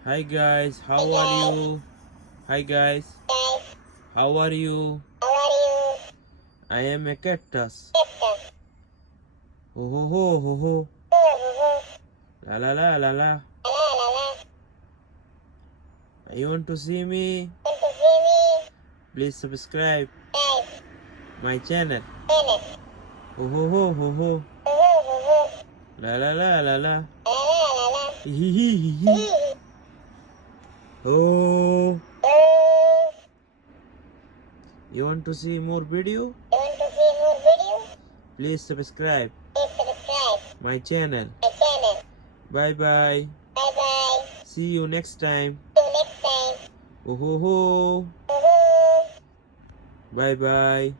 Hi guys, how are you? Hi guys, how are you? I am a cactus. Ho ho ho ho ho. La la la la la. You want to see me? Please subscribe my channel. Ho ho ho ho ho. La la la la la. Hee hee hee hee. Oh. You want to see more video? Please subscribe my channel. Bye bye. See you next time. Oh ho ho. Bye bye.